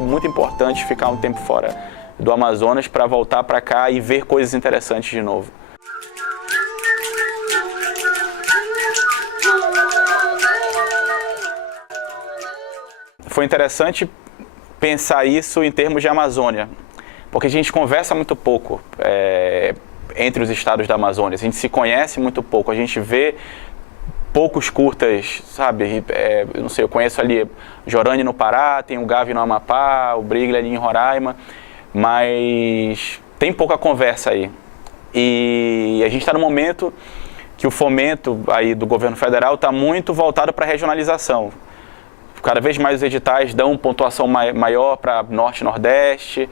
foi muito importante ficar um tempo fora do Amazonas para voltar para cá e ver coisas interessantes de novo. Foi interessante pensar isso em termos de Amazônia, porque a gente conversa muito pouco entre os estados da Amazônia, a gente se conhece muito pouco, a gente vê poucos curtas, sabe? Eu não sei, eu conheço ali Jorânia no Pará, tem o Gavi no Amapá, o Briglia ali em Roraima, mas tem pouca conversa aí. E a gente está no momento que o fomento aí do governo federal está muito voltado para a regionalização. Cada vez mais os editais dão pontuação maior para Norte e Nordeste.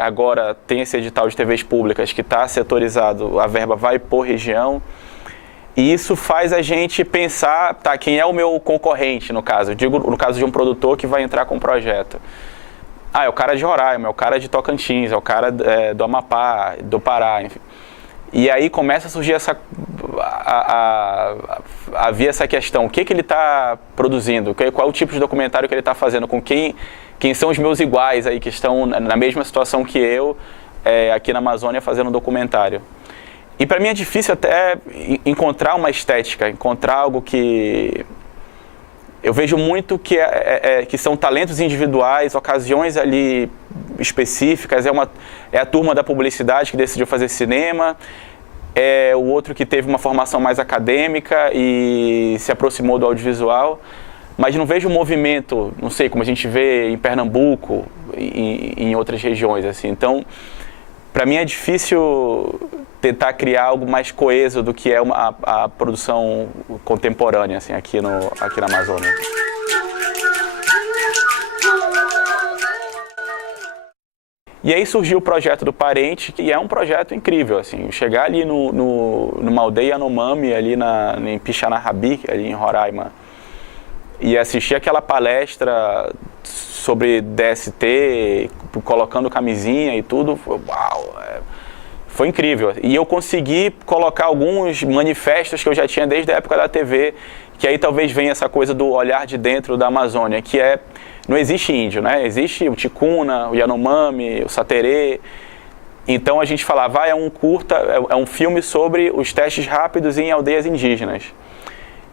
Agora tem esse edital de TVs públicas que está setorizado, a verba vai por região. E isso faz a gente pensar, tá, quem é o meu concorrente no caso? Eu digo no caso de um produtor que vai entrar com um projeto. É o cara de Roraima, é o cara de Tocantins, é o cara do Amapá, do Pará, enfim. E aí começa a surgir havia essa questão, o que ele está produzindo, qual é o tipo de documentário que ele está fazendo, com quem são os meus iguais aí que estão na mesma situação que eu, aqui na Amazônia fazendo um documentário. E para mim é difícil até encontrar uma estética, encontrar algo que... Eu vejo muito que são talentos individuais, ocasiões ali específicas, é a turma da publicidade que decidiu fazer cinema, é o outro que teve uma formação mais acadêmica e se aproximou do audiovisual, mas não vejo um movimento, não sei, como a gente vê em Pernambuco e em outras regiões, assim. Então, para mim é difícil tentar criar algo mais coeso do que é a produção contemporânea, assim, aqui na Amazônia. E aí surgiu o projeto do Parente, que é um projeto incrível, assim, chegar ali numa aldeia Yanomami, ali em Pixanarrabi, ali em Roraima, e assistir aquela palestra sobre DST, colocando camisinha e tudo, uau, foi incrível. E eu consegui colocar alguns manifestos que eu já tinha desde a época da TV, que aí talvez venha essa coisa do olhar de dentro da Amazônia, que não existe índio, né? Existe o Ticuna, o Yanomami, o Saterê. Então a gente falava, é um curta, é um filme sobre os testes rápidos em aldeias indígenas.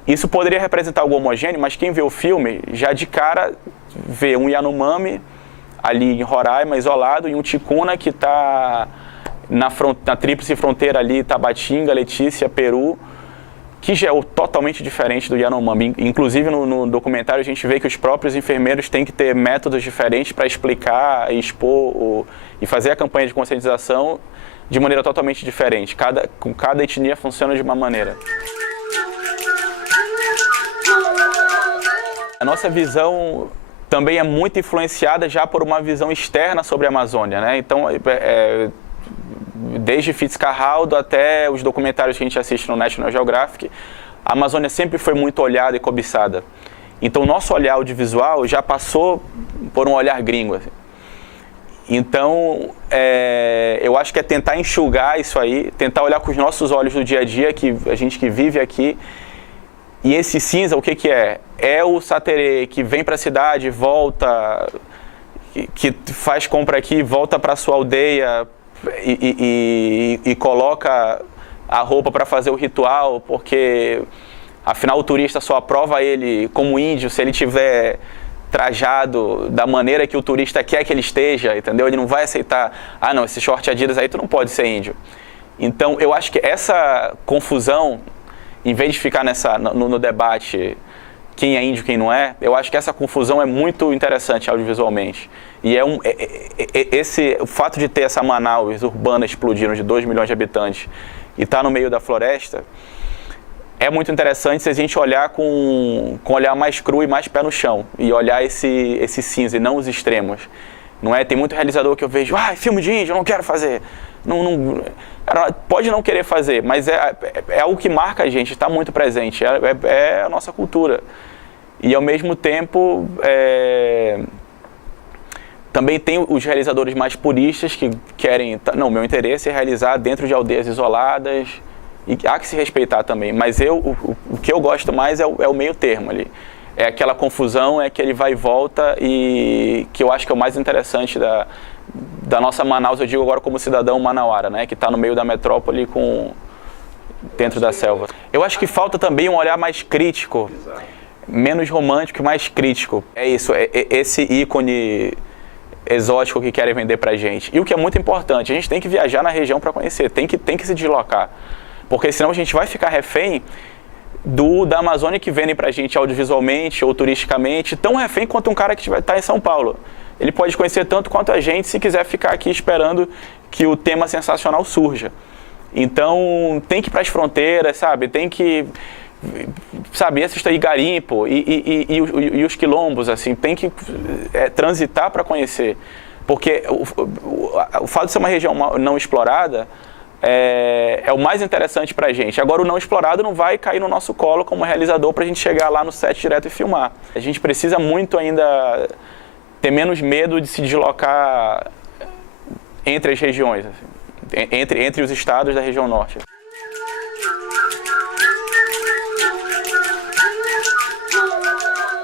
Isso poderia representar algo homogêneo, mas quem vê o filme já de cara vê um Yanomami ali em Roraima, isolado, e um Ticuna que está na tríplice fronteira ali, Tabatinga, Letícia, Peru, que já é totalmente diferente do Yanomami. Inclusive no documentário a gente vê que os próprios enfermeiros têm que ter métodos diferentes para explicar, expor e fazer a campanha de conscientização de maneira totalmente diferente. Cada etnia funciona de uma maneira. A nossa visão também é muito influenciada já por uma visão externa sobre a Amazônia, né? Então, desde Fitzcarraldo até os documentários que a gente assiste no National Geographic, a Amazônia sempre foi muito olhada e cobiçada. Então, o nosso olhar audiovisual já passou por um olhar gringo, assim. Então, eu acho que é tentar enxugar isso aí, tentar olhar com os nossos olhos do dia a dia, a gente que vive aqui. E esse cinza, o que é? É o Saterê que vem para a cidade, volta, que faz compra aqui, volta para a sua aldeia e coloca a roupa para fazer o ritual, porque afinal o turista só aprova ele como índio se ele tiver trajado da maneira que o turista quer que ele esteja, entendeu? Ele não vai aceitar, não, esse short Adidas aí tu não pode ser índio. Então eu acho que essa confusão, em vez de ficar no debate quem é índio e quem não é, eu acho que essa confusão é muito interessante audiovisualmente. E o fato de ter essa Manaus urbana explodindo de 2 milhões de habitantes e estar no meio da floresta, é muito interessante se a gente olhar com um olhar mais cru e mais pé no chão, e olhar esse cinza e não os extremos. Não é? Tem muito realizador que eu vejo, filme de índio, eu não quero fazer. Cara, pode não querer fazer, mas é algo que marca a gente, está muito presente, é a nossa cultura. E ao mesmo tempo, também tem os realizadores mais puristas que querem, meu interesse é realizar dentro de aldeias isoladas, e há que se respeitar também, mas o que eu gosto mais é o meio termo ali. é aquela confusão, é aquele vai e volta, e que eu acho que é o mais interessante da nossa Manaus, eu digo agora como cidadão manauara, né, que está no meio da metrópole dentro da selva. Eu acho que falta também um olhar mais crítico, menos romântico e mais crítico. É isso, esse ícone exótico que querem vender pra gente. E o que é muito importante, a gente tem que viajar na região para conhecer, tem que se deslocar. Porque senão a gente vai ficar refém da Amazônia que vendem pra gente audiovisualmente ou turisticamente, tão refém quanto um cara que vai estar em São Paulo. Ele pode conhecer tanto quanto a gente se quiser ficar aqui esperando que o tema sensacional surja. Então, tem que ir para as fronteiras, sabe? Tem que, sabe, assistir aí garimpo e os quilombos, assim, tem que transitar para conhecer. Porque o fato de ser uma região não explorada é o mais interessante para a gente. Agora, o não explorado não vai cair no nosso colo como realizador para a gente chegar lá no set direto e filmar. A gente precisa muito ainda ter menos medo de se deslocar entre as regiões, assim, entre os estados da região norte.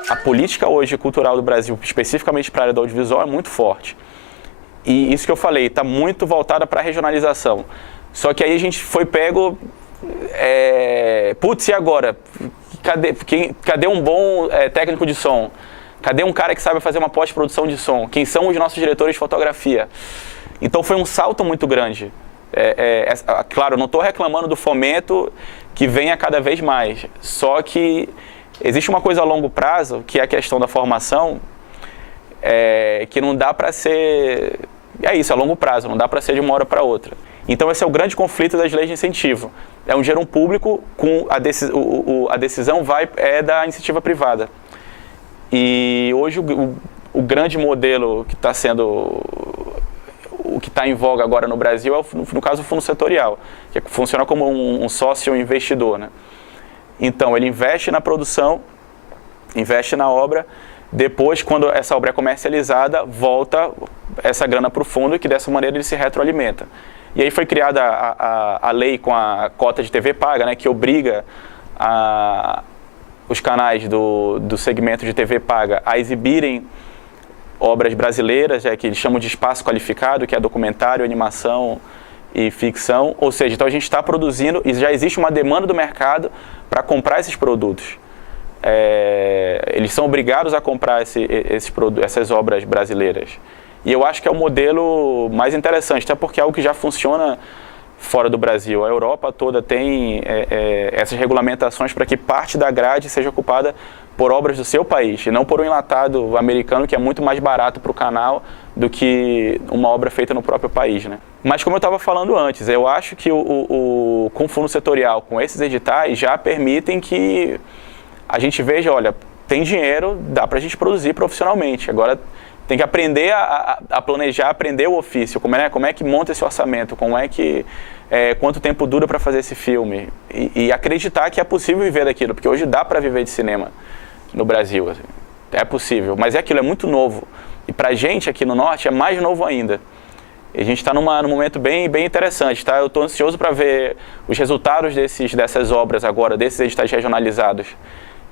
A política hoje cultural do Brasil, especificamente para a área do audiovisual, é muito forte. E isso que eu falei, está muito voltada para a regionalização. Só que aí a gente foi pego, putz, e agora? Cadê um bom técnico de som? Cadê um cara que sabe fazer uma pós-produção de som? Quem são os nossos diretores de fotografia? Então foi um salto muito grande. Claro, eu não estou reclamando do fomento que venha cada vez mais. Só que existe uma coisa a longo prazo, que é a questão da formação, que não dá para ser... É isso, a longo prazo, não dá para ser de uma hora para outra. Então esse é o grande conflito das leis de incentivo. É um dinheiro público, com a decisão da iniciativa privada. E hoje o grande modelo que está sendo... O que está em voga agora no Brasil é, no caso, o fundo setorial, que funciona como um sócio investidor, né? Então, ele investe na produção, investe na obra, depois, quando essa obra é comercializada, volta essa grana para o fundo e que dessa maneira ele se retroalimenta. E aí foi criada a lei com a cota de TV paga, né, que obriga os canais do segmento de TV paga a exibirem obras brasileiras, que eles chamam de espaço qualificado, que é documentário, animação e ficção. Ou seja, então a gente está produzindo e já existe uma demanda do mercado para comprar esses produtos. Eles são obrigados a comprar essas obras brasileiras. E eu acho que é o modelo mais interessante, até porque é algo que já funciona fora do Brasil. A Europa toda tem essas regulamentações para que parte da grade seja ocupada por obras do seu país, e não por um enlatado americano que é muito mais barato para o canal do que uma obra feita no próprio país, né? Mas como eu estava falando antes, eu acho que com o fundo setorial, com esses editais, já permitem que a gente veja, olha, tem dinheiro, dá para a gente produzir profissionalmente. Agora tem que aprender a planejar, aprender o ofício, como é que monta esse orçamento, quanto tempo dura para fazer esse filme, e acreditar que é possível viver daquilo, porque hoje dá para viver de cinema no Brasil, assim. É possível, mas é muito novo, e para a gente aqui no Norte é mais novo ainda. E a gente está num momento bem interessante, tá? Eu estou ansioso para ver os resultados dessas obras agora, desses editais regionalizados,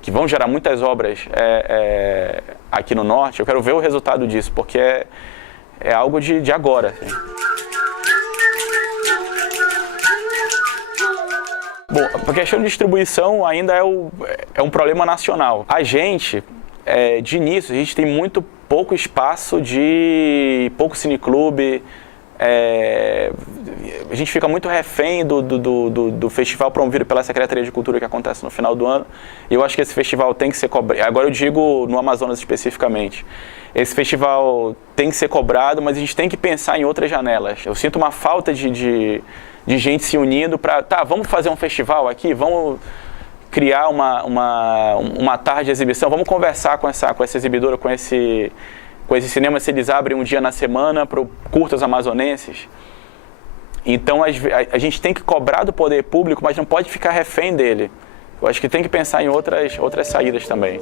que vão gerar muitas obras aqui no Norte. Eu quero ver o resultado disso, porque é algo de agora, assim. Bom, a questão de distribuição ainda é um problema nacional. A gente, de início, a gente tem muito pouco espaço pouco cineclube. A gente fica muito refém do festival promovido pela Secretaria de Cultura que acontece no final do ano. E eu acho que esse festival tem que ser cobrado. Agora eu digo no Amazonas especificamente. Esse festival tem que ser cobrado, mas a gente tem que pensar em outras janelas. Eu sinto uma falta de gente se unindo para... Tá, vamos fazer um festival aqui, vamos criar uma tarde de exibição, vamos conversar com essa exibidora, com esse cinema, se eles abrem um dia na semana para curtas amazonenses. Então a gente tem que cobrar do poder público, mas não pode ficar refém dele. Eu acho que tem que pensar em outras saídas também.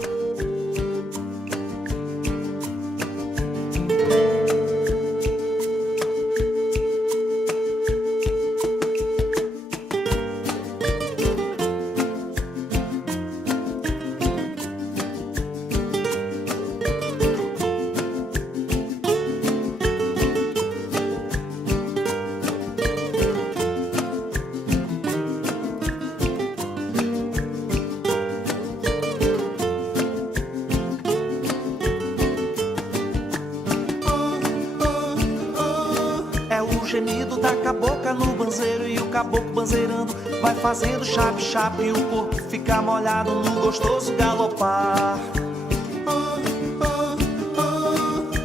gemido da cabocla no banzeiro, e o caboclo banzeirando vai fazendo chape-chape, e o corpo fica molhado no gostoso galopar.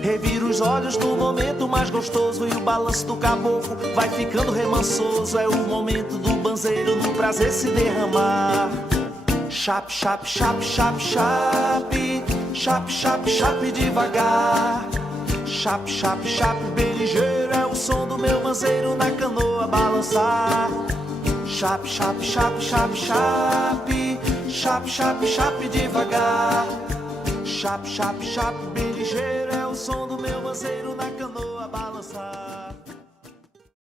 Revira os olhos no momento mais gostoso, e o balanço do caboclo vai ficando remansoso. É o momento do banzeiro no prazer se derramar. Chape, chape, chape, chape, chape, chape, chape, chape devagar. Chape, chape, chape, bem ligeiro, é o som do meu banzeiro na canoa balançar. Chape, chape, chape, chape, chape, chape, chape, chape devagar. Chape, chape, chape, bem ligeiro, é o som do meu banzeiro na canoa balançar.